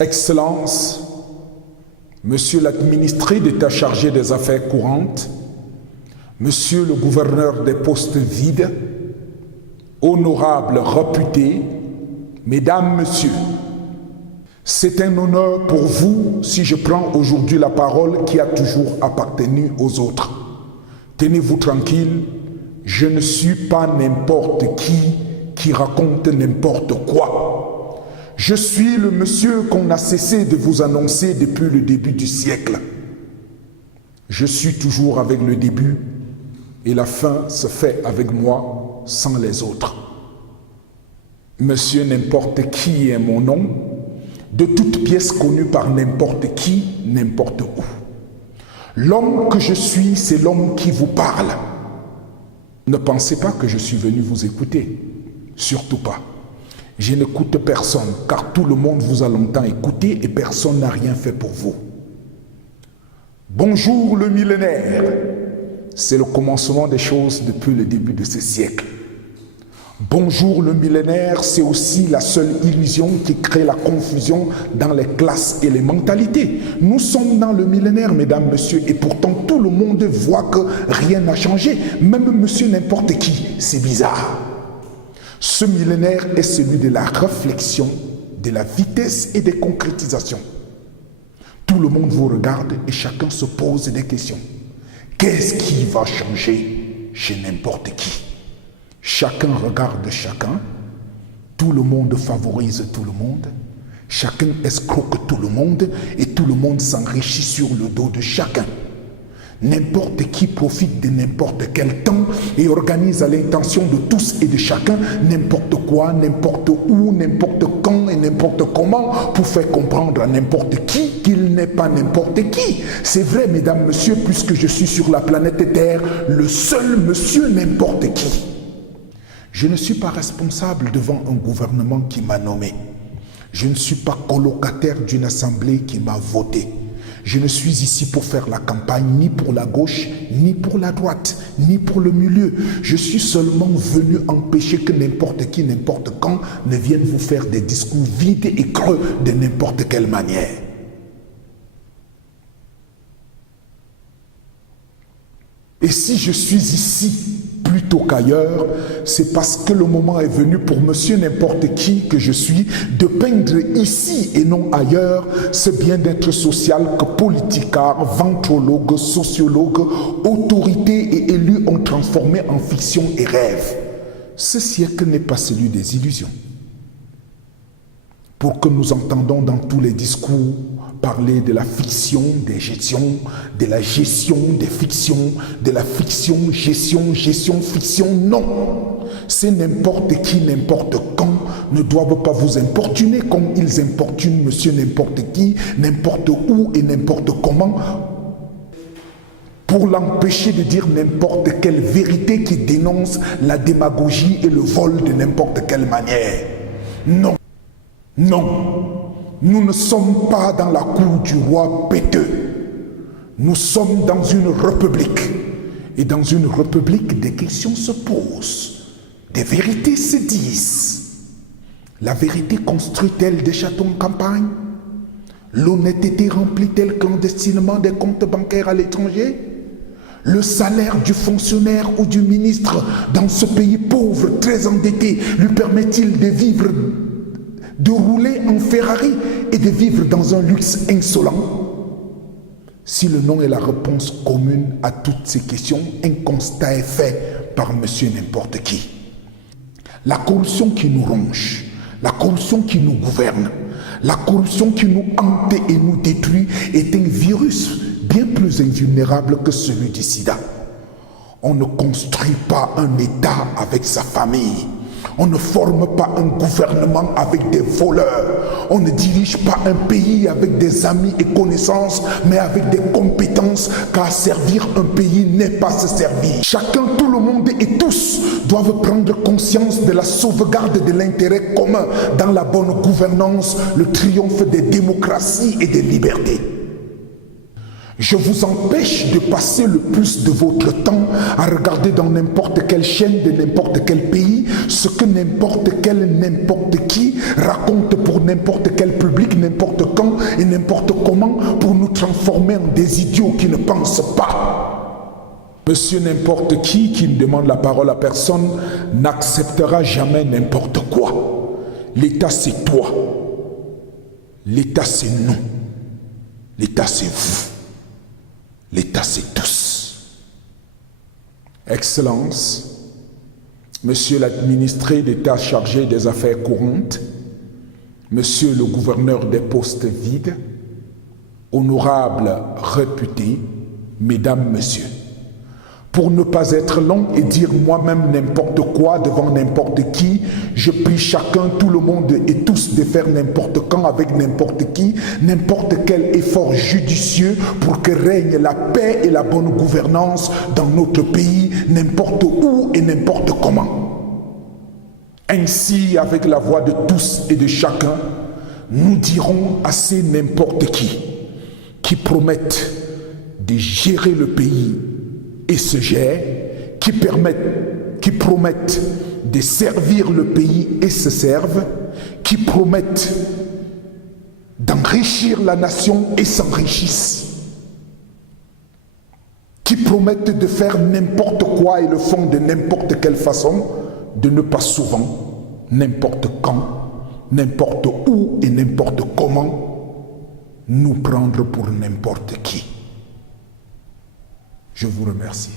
Excellences, Monsieur l'administré d'État chargé des affaires courantes, Monsieur le gouverneur des postes vides, honorables réputés, Mesdames, Messieurs, c'est un honneur pour vous si je prends aujourd'hui la parole qui a toujours appartenu aux autres. Tenez-vous tranquille, je ne suis pas n'importe qui raconte n'importe quoi. Je suis le monsieur qu'on a cessé de vous annoncer depuis le début du siècle. Je suis toujours avec le début et la fin se fait avec moi sans les autres. Monsieur n'importe qui est mon nom, de toute pièce connue par n'importe qui, n'importe où. L'homme que je suis, c'est l'homme qui vous parle. Ne pensez pas que je suis venu vous écouter, surtout pas. Je n'écoute personne, car tout le monde vous a longtemps écouté et personne n'a rien fait pour vous. Bonjour le millénaire, c'est le commencement des choses depuis le début de ce siècle. Bonjour le millénaire, c'est aussi la seule illusion qui crée la confusion dans les classes et les mentalités. Nous sommes dans le millénaire, mesdames, messieurs, et pourtant tout le monde voit que rien n'a changé, même monsieur n'importe qui, c'est bizarre. Ce millénaire est celui de la réflexion, de la vitesse et des concrétisations. Tout le monde vous regarde et chacun se pose des questions. Qu'est-ce qui va changer chez n'importe qui? Chacun regarde chacun, tout le monde favorise tout le monde, chacun escroque tout le monde et tout le monde s'enrichit sur le dos de chacun. N'importe qui profite de n'importe quel temps et organise à l'intention de tous et de chacun n'importe quoi, n'importe où, n'importe quand et n'importe comment pour faire comprendre à n'importe qui qu'il n'est pas n'importe qui. C'est vrai, mesdames, messieurs, puisque je suis sur la planète Terre, le seul monsieur n'importe qui. Je ne suis pas responsable devant un gouvernement qui m'a nommé. Je ne suis pas colocataire d'une assemblée qui m'a voté. Je ne suis ici pour faire la campagne ni pour la gauche, ni pour la droite, ni pour le milieu. Je suis seulement venu empêcher que n'importe qui, n'importe quand, ne vienne vous faire des discours vides et creux de n'importe quelle manière. Et si je suis ici plutôt qu'ailleurs, c'est parce que le moment est venu pour monsieur n'importe qui que je suis de peindre ici et non ailleurs ce bien-être social que politicards, ventrologues, sociologues, autorités et élus ont transformé en fiction et rêve. Ce siècle n'est pas celui des illusions. Pour que nous entendons dans tous les discours parler de la fiction, des gestions, de la gestion, des fictions, de la fiction, gestion, fiction, non. C'est n'importe qui, n'importe quand, ne doivent pas vous importuner comme ils importunent monsieur n'importe qui, n'importe où et n'importe comment, pour l'empêcher de dire n'importe quelle vérité qui dénonce la démagogie et le vol de n'importe quelle manière. Non, non. Nous ne sommes pas dans la cour du roi péteux. Nous sommes dans une république. Et dans une république, des questions se posent. Des vérités se disent. La vérité construit-elle des châteaux en campagne? L'honnêteté remplit-elle clandestinement des comptes bancaires à l'étranger? Le salaire du fonctionnaire ou du ministre dans ce pays pauvre, très endetté, lui permet-il de vivre, de rouler en Ferrari et de vivre dans un luxe insolent? Si le nom est la réponse commune à toutes ces questions, un constat est fait par monsieur n'importe qui. La corruption qui nous ronge, la corruption qui nous gouverne, la corruption qui nous hante et nous détruit est un virus bien plus invulnérable que celui du sida. On ne construit pas un État avec sa famille. On ne forme pas un gouvernement avec des voleurs. On ne dirige pas un pays avec des amis et connaissances, mais avec des compétences, car servir un pays n'est pas se servir. Chacun, tout le monde et tous doivent prendre conscience de la sauvegarde de l'intérêt commun dans la bonne gouvernance, le triomphe des démocraties et des libertés. Je vous empêche de passer le plus de votre temps à regarder dans n'importe quelle chaîne de n'importe quel pays ce que n'importe qui raconte pour n'importe quel public, n'importe quand et n'importe comment pour nous transformer en des idiots qui ne pensent pas. Monsieur n'importe qui ne demande la parole à personne n'acceptera jamais n'importe quoi. L'État c'est toi. L'État c'est nous. L'État c'est vous. L'État, c'est tous. Excellence, Monsieur l'administré d'État chargé des affaires courantes, Monsieur le gouverneur des postes vides, honorables réputés, Mesdames, Messieurs, pour ne pas être long et dire moi-même n'importe quoi devant n'importe qui, je prie chacun, tout le monde et tous de faire n'importe quand avec n'importe qui, n'importe quel effort judicieux pour que règne la paix et la bonne gouvernance dans notre pays, n'importe où et n'importe comment. Ainsi, avec la voix de tous et de chacun, nous dirons à ces n'importe qui promettent de gérer le pays et se gèrent, qui promettent de servir le pays et se servent, qui promettent d'enrichir la nation et s'enrichissent, qui promettent de faire n'importe quoi et le font de n'importe quelle façon, de ne pas souvent, n'importe quand, n'importe où et n'importe comment nous prendre pour n'importe qui. Je vous remercie.